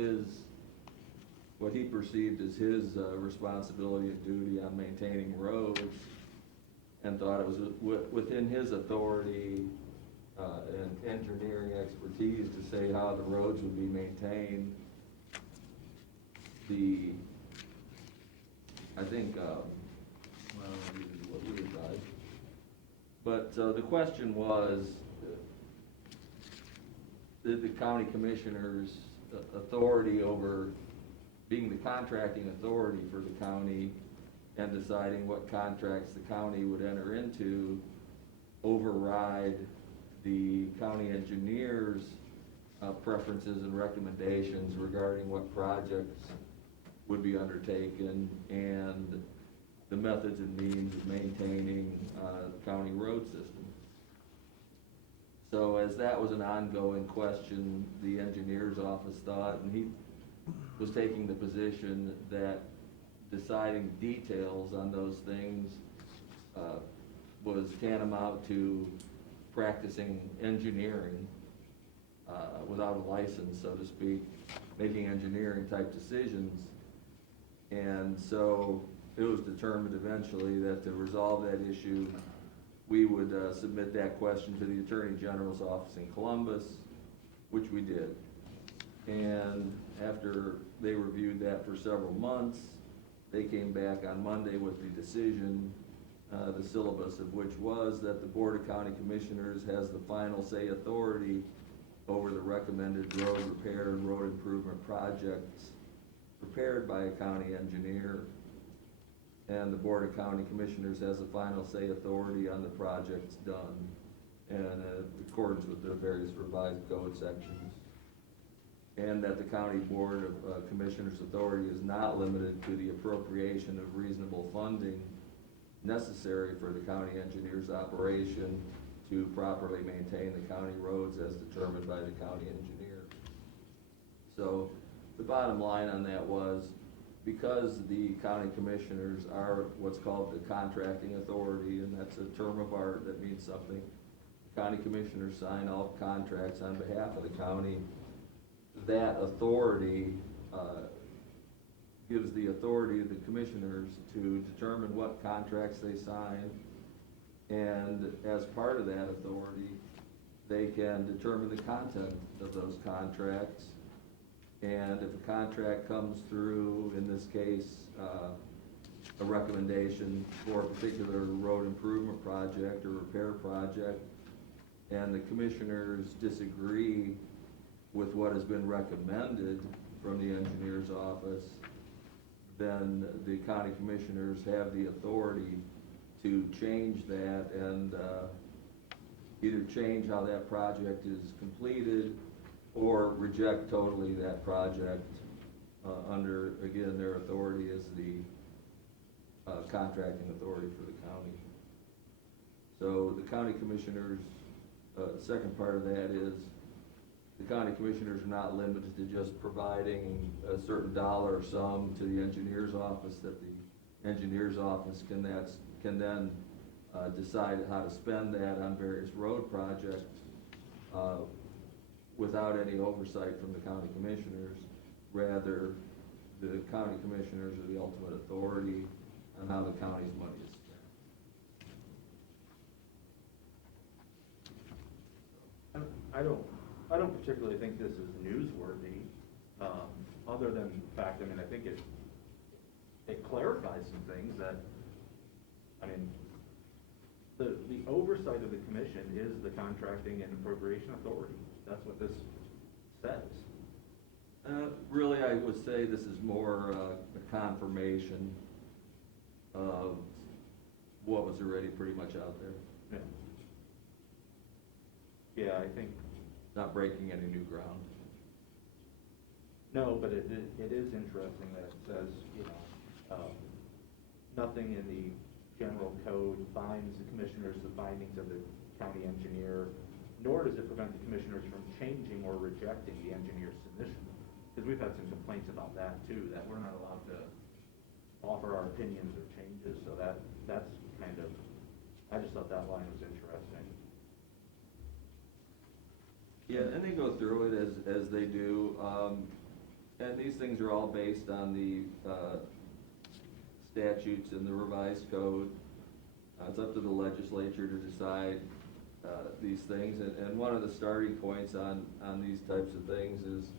what he perceived as his responsibility and duty on maintaining roads, and thought it was within his authority and engineering expertise to say how the roads would be maintained. I think, this is what we advised. But the question was, did the county commissioners' authority over being the contracting authority for the county and deciding what contracts the county would enter into override the county engineers' preferences and recommendations regarding what projects would be undertaken and the methods and means of maintaining the county road system. So as that was an ongoing question, the engineer's office thought, and he was taking the position that deciding details on those things was tantamount to practicing engineering without a license, so to speak, making engineering type decisions. And so it was determined eventually that to resolve that issue, we would submit that question to the Attorney General's office in Columbus, which we did. And after they reviewed that for several months, they came back on Monday with the decision, the syllabus of which was that the Board of County Commissioners has the final say authority over the recommended road repair and road improvement projects prepared by a county engineer. And the Board of County Commissioners has the final say authority on the projects done, and in accordance with the various revised code sections. And that the County Board of Commissioners' authority is not limited to the appropriation of reasonable funding necessary for the county engineer's operation to properly maintain the county roads as determined by the county engineer. So the bottom line on that was, because the county commissioners are what's called the contracting authority, and that's a term of art that means something, the county commissioners sign all contracts on behalf of the county. That authority gives the authority to the commissioners to determine what contracts they sign, and as part of that authority, they can determine the content of those contracts. And if a contract comes through, in this case, a recommendation for a particular road improvement project or repair project, and the commissioners disagree with what has been recommended from the engineer's office, then the county commissioners have the authority to change that and either change how that project is completed or reject totally that project under, again, their authority as the contracting authority for the county. So the county commissioners, second part of that is, the county commissioners are not limited to just providing a certain dollar sum to the engineer's office, that the engineer's office can then decide how to spend that on various road projects without any oversight from the county commissioners. Rather, the county commissioners are the ultimate authority on how the county's money is spent. I don't particularly think this is newsworthy, other than the fact, I mean, I think it clarifies some things that, I mean, the oversight of the commission is the contracting and appropriation authority. That's what this says. Really, I would say this is more a confirmation of what was already pretty much out there. Yeah, I think. Not breaking any new ground. No, but it is interesting that it says, nothing in the general code binds the commissioners the findings of the county engineer, nor does it prevent the commissioners from changing or rejecting the engineer's submission. Because we've had some complaints about that too, that we're not allowed to offer our opinions or changes, so that's kind of, I just thought that line was interesting. Yeah, and they go through it as they do, and these things are all based on the statutes and the revised code. It's up to the legislature to decide these things, and one of the starting points on these types of things is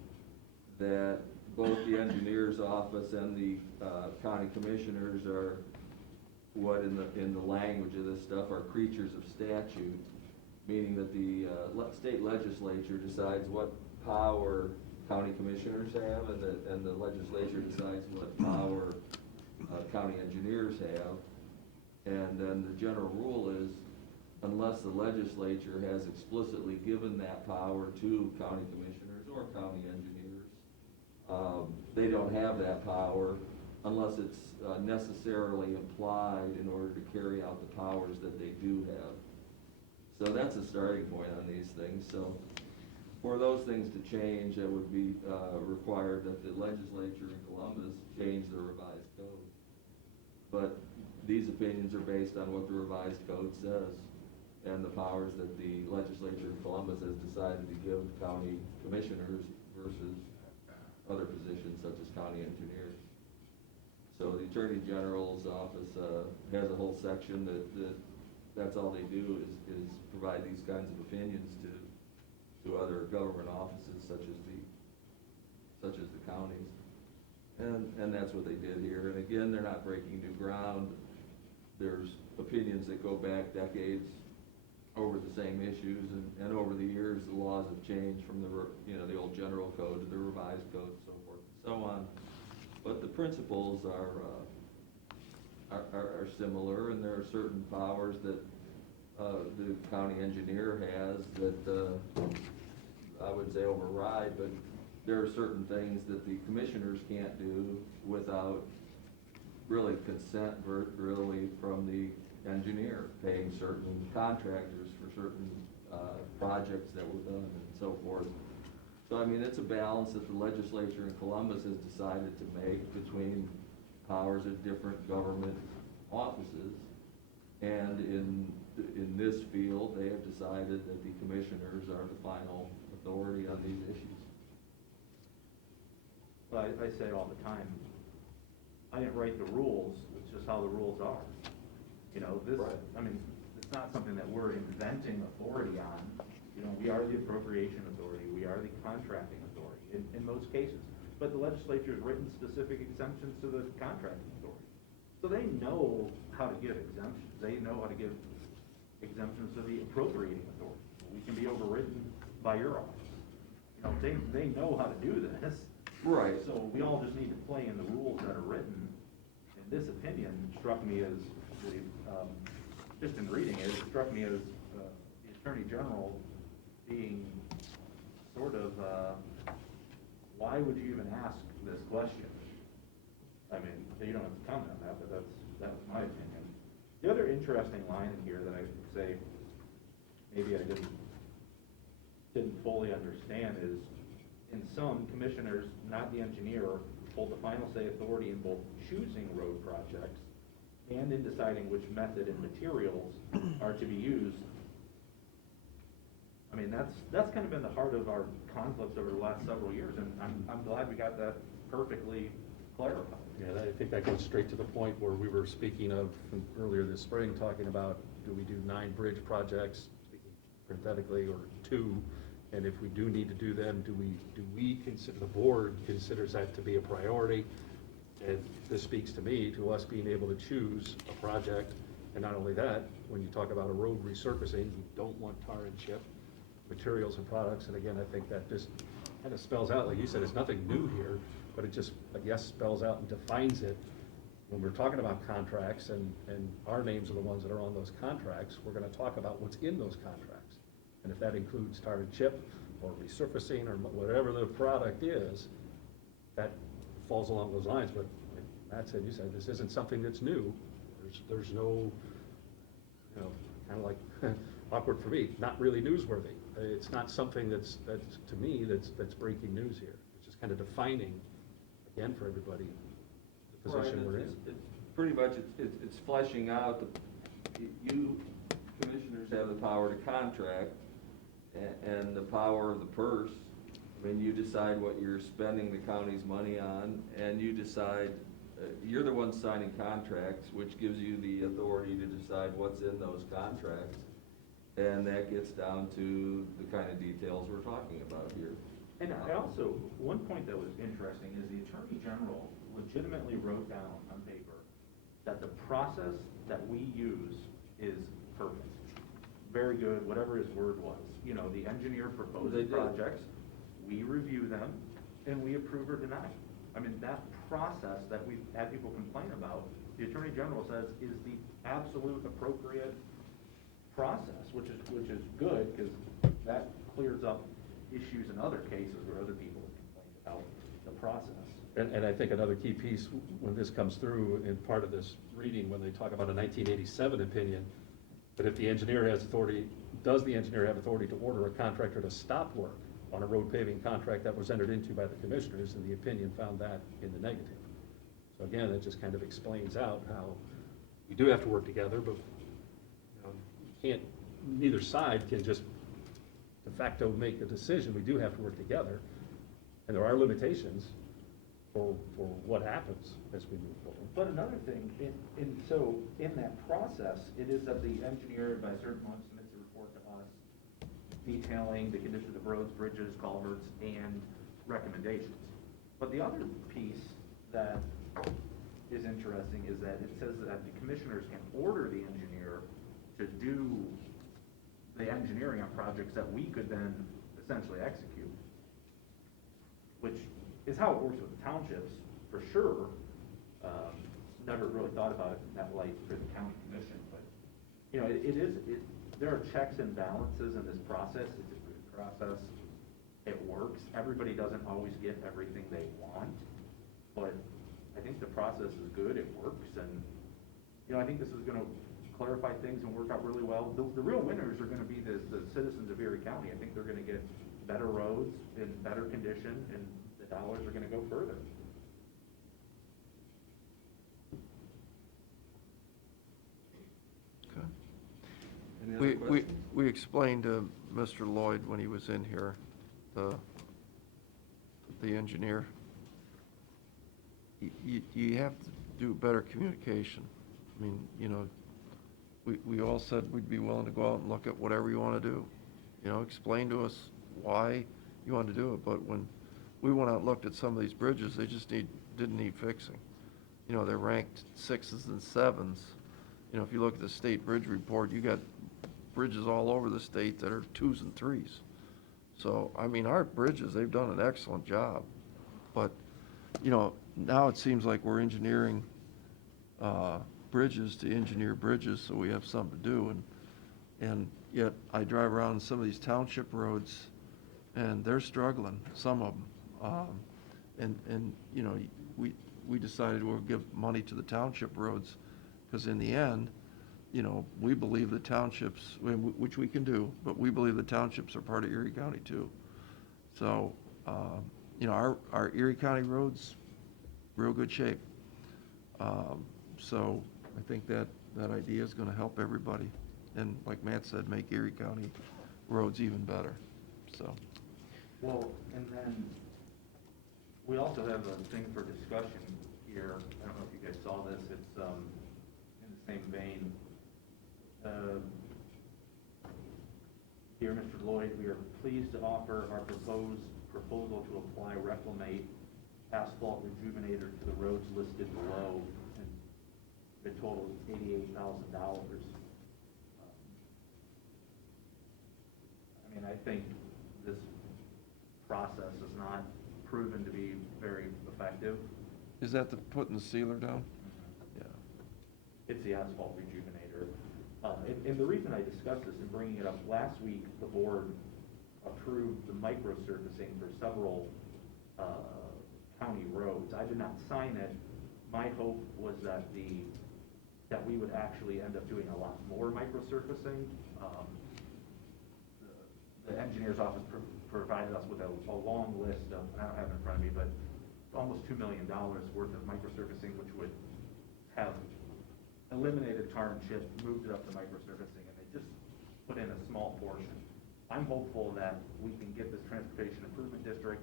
that both the engineer's office and the county commissioners are what in the language of this stuff are creatures of statute, meaning that the state legislature decides what power county commissioners have, and the legislature decides what power county engineers have. And then the general rule is, unless the legislature has explicitly given that power to county commissioners or county engineers, they don't have that power unless it's necessarily implied in order to carry out the powers that they do have. So that's a starting point on these things. So for those things to change, it would be required that the legislature in Columbus change the revised code. But these opinions are based on what the revised code says. and the powers that the legislature in Columbus has decided to give county commissioners versus other positions such as county engineers. So the Attorney General's office has a whole section that's all they do is provide these kinds of opinions to other government offices such as the counties. And that's what they did here. And again, they're not breaking new ground. There's opinions that go back decades over the same issues, and over the years, the laws have changed from the old general code to the revised code, and so forth and so on. But the principles are similar, and there are certain powers that the county engineer has that I wouldn't say override, but there are certain things that the commissioners can't do without really consent really from the engineer, paying certain contractors for certain projects that were done and so forth. So I mean, it's a balance that the legislature in Columbus has decided to make between powers of different government offices. And in this field, they have decided that the commissioners are the final authority on these issues. Well, I say all the time, I didn't write the rules, it's just how the rules are. You know, this, Right. I mean, it's not something that we're inventing authority on. You know, we are the appropriation authority, we are the contracting authority in most cases. But the legislature has written specific exemptions to the contracting authority. So they know how to give exemptions. They know how to give exemptions to the appropriating authority. We can be overridden by your office. You know, they know how to do this. Right. So we all just need to play in the rules that are written. And this opinion struck me as, just in reading it, it struck me as the Attorney General being sort of, why would you even ask this question? I mean, you don't have to comment on that, but that was my opinion. The other interesting line in here that I would say maybe I didn't fully understand is, in some, commissioners, not the engineer, hold the final say authority in both choosing road projects and in deciding which method and materials are to be used. I mean, that's kind of been the heart of our conflicts over the last several years, and I'm glad we got that perfectly clarified. Yeah, I think that goes straight to the point where we were speaking of from earlier this spring, talking about, do we do 9 bridge projects, speaking parenthetically, or 2? And if we do need to do them, do we consider, the board considers that to be a priority? And this speaks to me, to us being able to choose a project. And not only that, when you talk about a road resurfacing, you don't want tar and chip materials and products. And again, I think that just kind of spells out, like you said, it's nothing new here, but it just, I guess, spells out and defines it. When we're talking about contracts and our names are the ones that are on those contracts, we're going to talk about what's in those contracts. And if that includes tar and chip or resurfacing or whatever the product is, that falls along those lines. But like Matt said, you said, this isn't something that's new. There's no, you know, kind of like awkward for me, not really newsworthy. It's not something that's to me, that's breaking news here. It's just kind of defining, again, for everybody, the position we're in. It's pretty much, it's fleshing out, you commissioners have the power to contract, and the power of the purse. I mean, you decide what you're spending the county's money on, and you decide, you're the one signing contracts, which gives you the authority to decide what's in those contracts. And that gets down to the kind of details we're talking about here. And I also, one point that was interesting is the Attorney General legitimately wrote down on paper that the process that we use is perfect. Very good, whatever his word was. You know, the engineer proposes projects, we review them, and we approve or deny. I mean, that process that we've had people complain about, the Attorney General says is the absolute appropriate process, which is good, because that clears up issues in other cases where other people have complained about the process. And I think another key piece, when this comes through in part of this reading, when they talk about a 1987 opinion, that if the engineer has authority, does the engineer have authority to order a contractor to stop work on a road paving contract that was entered into by the commissioners, and the opinion found that in the negative. So again, it just kind of explains out how we do have to work together, but you can't neither side can just de facto make the decision. We do have to work together, and there are limitations for what happens as we move forward. But another thing, so in that process, it is that the engineer by a certain month submits a report to us detailing the condition of roads, bridges, culverts, and recommendations. But the other piece that is interesting is that it says that the commissioners can order the engineer to do the engineering on projects that we could then essentially execute, which is how it works with the townships, for sure. Never really thought about it in that light for the county commission, but, you know, there are checks and balances in this process. It's a good process. It works. Everybody doesn't always get everything they want, but I think the process is good. It works, and, you know, I think this is gonna clarify things and work out really well. The real winners are gonna be the citizens of Erie County. I think they're gonna get better roads in better condition, and the dollars are gonna go further. Okay. Any other questions? We explained to Mr. Lloyd when he was in here, the engineer, you have to do better communication. I mean, you know, we all said we'd be willing to go out and look at whatever you want to do. You know, explain to us why you want to do it. But when we went out and looked at some of these bridges, they just didn't need fixing. You know, they're ranked 6s and 7s. You know, if you look at the state bridge report, you got bridges all over the state that are 2s and 3s. So, I mean, our bridges, they've done an excellent job. But, you know, now it seems like we're engineering bridges to engineer bridges, so we have something to do. And yet I drive around some of these township roads, and they're struggling, some of them. And you know, we decided we'll give money to the township roads, because in the end, you know, we believe the townships, which we can do, but we believe the townships are part of Erie County too. So, you know, our Erie County roads, real good shape. So I think that idea is gonna help everybody. And like Matt said, make Erie County roads even better, so. Well, and then we also have a thing for discussion here. I don't know if you guys saw this. It's in the same vein. Dear Mr. Lloyd, we are pleased to offer our proposal to apply Reclamate asphalt rejuvenator to the roads listed below, and the total is $88,000. I mean, I think this process has not proven to be very effective. Is that the putting the sealer down? Yeah. It's the asphalt rejuvenator. And the reason I discussed this and bringing it up, last week, the board approved the micro surfacing for several county roads. I did not sign it. My hope was that we would actually end up doing a lot more micro surfacing. The engineer's office provided us with a long list of, I don't have it in front of me, but almost $2 million worth of micro surfacing, which would have eliminated tar and chip, moved it up to micro surfacing, and they just put in a small portion. I'm hopeful that we can get this transportation improvement district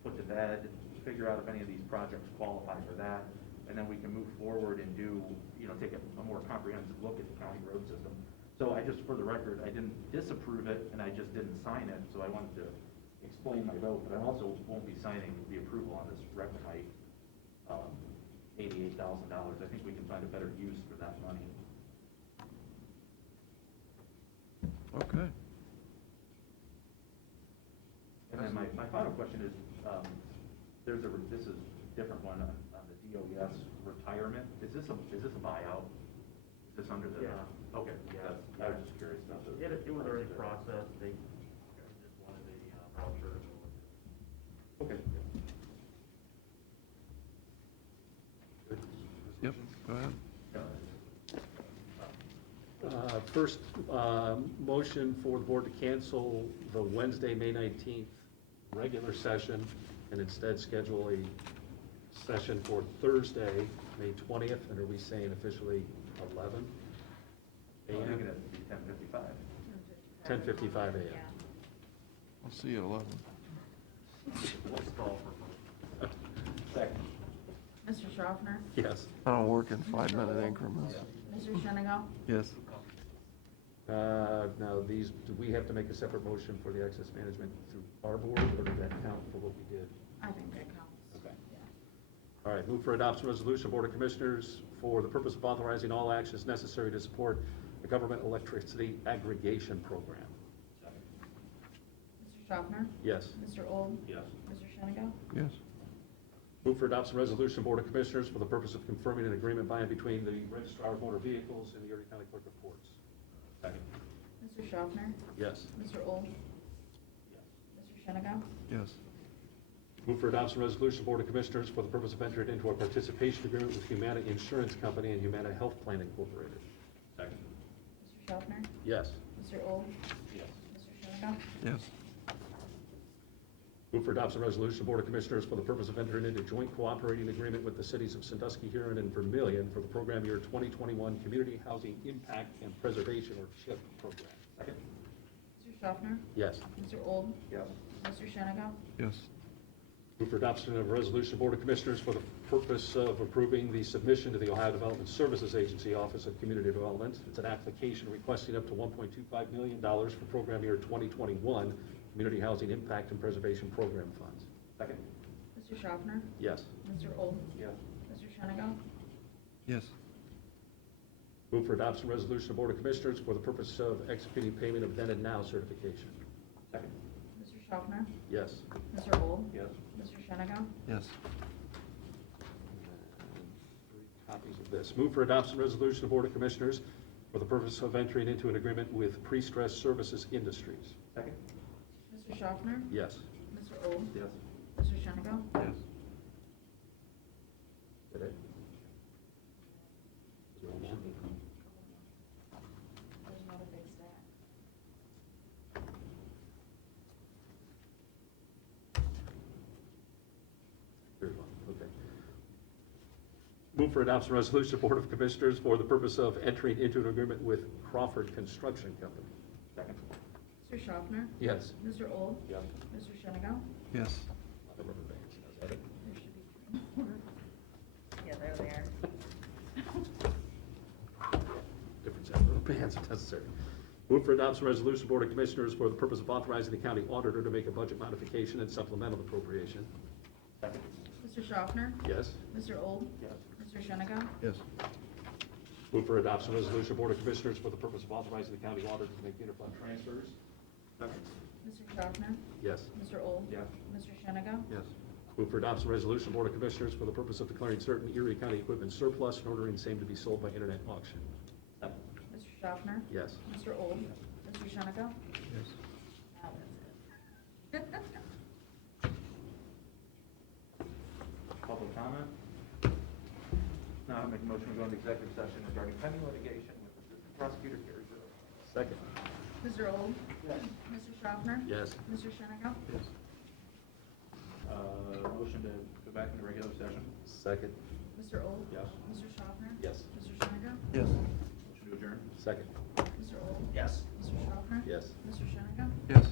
put to bed, figure out if any of these projects qualify for that, and then we can move forward and do, you know, take a more comprehensive look at the county road system. So I just, for the record, I didn't disapprove it, and I just didn't sign it, so I wanted to explain my vote, but I also won't be signing the approval on this Reclamite, $88,000. I think we can find a better use for that money. Okay. And then my final question is, this is a different one on the DOES retirement. Is this a buyout? Is this under the? Yeah. Okay, Yeah. I was just curious about this. It was already processed, they just wanted a voucher. Okay. Yep, go ahead. First, motion for the board to cancel the Wednesday, May 19th regular session and instead schedule a session for Thursday, May 20th, and are we saying officially 11 I think a.m.? it has to be 10:55. 10:55 a.m. I'll see you at 11. Let's call for. Second. Mr. Schaffner? Yes. I don't work in 5-minute increments. Mr. Shenigo? Yes. Now, these, do we have to make a separate motion for the access management through our board, or did that count for what we did? I think that counts. Okay. All right, move for adoption resolution, Board of Commissioners, for the purpose of authorizing all actions necessary to support the government electricity aggregation program. Mr. Schaffner? Yes. Mr. Old? Yes. Mr. Shenigo? Yes. Move for adoption resolution, Board of Commissioners, for the purpose of confirming an agreement by and between the Registrar of Motor Vehicles and the Erie County Clerk of Courts. Second. Mr. Schaffner? Yes. Mr. Old? Mr. Shenigo? Yes. Move for adoption resolution, Board of Commissioners, for the purpose of entering into a participation agreement with Humana Insurance Company and Humana Health Plan Incorporated. Second. Mr. Schaffner? Yes. Mr. Old? Yes. Mr. Shenigo? Yes. Move for adoption resolution, Board of Commissioners, for the purpose of entering into joint cooperating agreement with the cities of Sandusky, Huron, and Vermillion for the program year 2021 Community Housing Impact and Preservation, or CHIP program. Second. Mr. Schaffner? Yes. Mr. Old? Yes. Mr. Shenigo? Yes. Move for adoption of a resolution, Board of Commissioners, for the purpose of approving the submission to the Ohio Development Services Agency Office of Community Development. It's an application requesting up to $1.25 million for program year 2021 Community Housing Impact and Preservation Program funds. Second. Mr. Schaffner? Yes. Mr. Old? Yes. Mr. Shenigo? Yes. Move for adoption resolution of Board of Commissioners for the purpose of executing payment of then and now certification. Second. Mr. Schaffner? Yes. Mr. Old? Yes. Mr. Shenigo? Yes. And 3 copies of this. Move for adoption resolution of Board of Commissioners for the purpose of entering into an agreement with Pre-Stress Services Industries. Second. Mr. Schaffner? Yes. Mr. Old? Yes. Mr. Shenigo? Yes. Did it? Is there one more? There's not a big stack. There's one, okay. Move for adoption resolution of Board of Commissioners for the purpose of entering into an agreement with Crawford Construction Company. Second. Mr. Schaffner? Yes. Mr. Old? Yes. Mr. Shenigo? Yes. The rubber bands, is that it? There should be 3. Yeah, there they are. Different set of rubber bands if necessary. Move for adoption resolution, Board of Commissioners, for the purpose of authorizing the county auditor to make a budget modification and supplemental appropriation. Second. Mr. Schaffner? Yes. Mr. Old? Yes. Mr. Shenigo? Yes. Move for adoption resolution, Board of Commissioners, for the purpose of authorizing the county auditor to make interfund transfers. Second. Mr. Schaffner? Yes. Mr. Old? Yes. Mr. Shenigo? Yes. Move for adoption resolution, Board of Commissioners, for the purpose of declaring certain Erie County equipment surplus and ordering same to be sold by internet auction. Second. Mr. Schaffner? Yes. Mr. Old? Mr. Shenigo? Yes. Now that's it. Public comment? Now I make a motion to go into executive session regarding pending litigation with Assistant Prosecutor Gary Zerl. Second. Mr. Old? Yes. Mr. Schaffner? Yes. Mr. Shenigo? Yes. Motion to go back into regular session? Second. Mr. Old? Yes. Mr. Schaffner? Yes. Mr. Shenigo? Yes. Motion to adjourn? Second. Mr. Old? Yes. Mr. Schaffner? Yes. Mr. Shenigo? Yes.